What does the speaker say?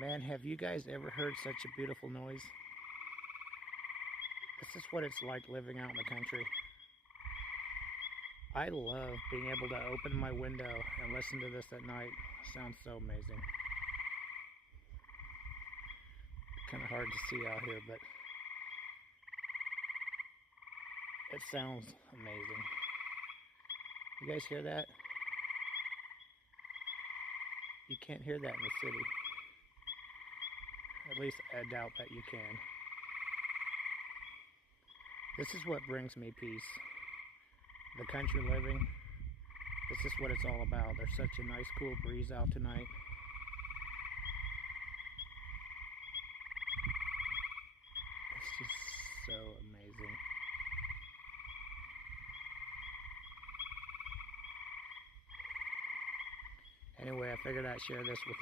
Man, have you guys ever heard such a beautiful noise? This is what it's like living out in the country. I love being able to open my window and listen to this at night. It sounds so amazing. Kind of hard to see out here, but it sounds amazing. You guys hear that? You can't hear that in the city. At least I doubt that you can. This is what brings me peace. The country living. This is what it's all about. There's such a nice cool breeze out tonight. It's just so amazing. Anyway, I figured I'd share this with you.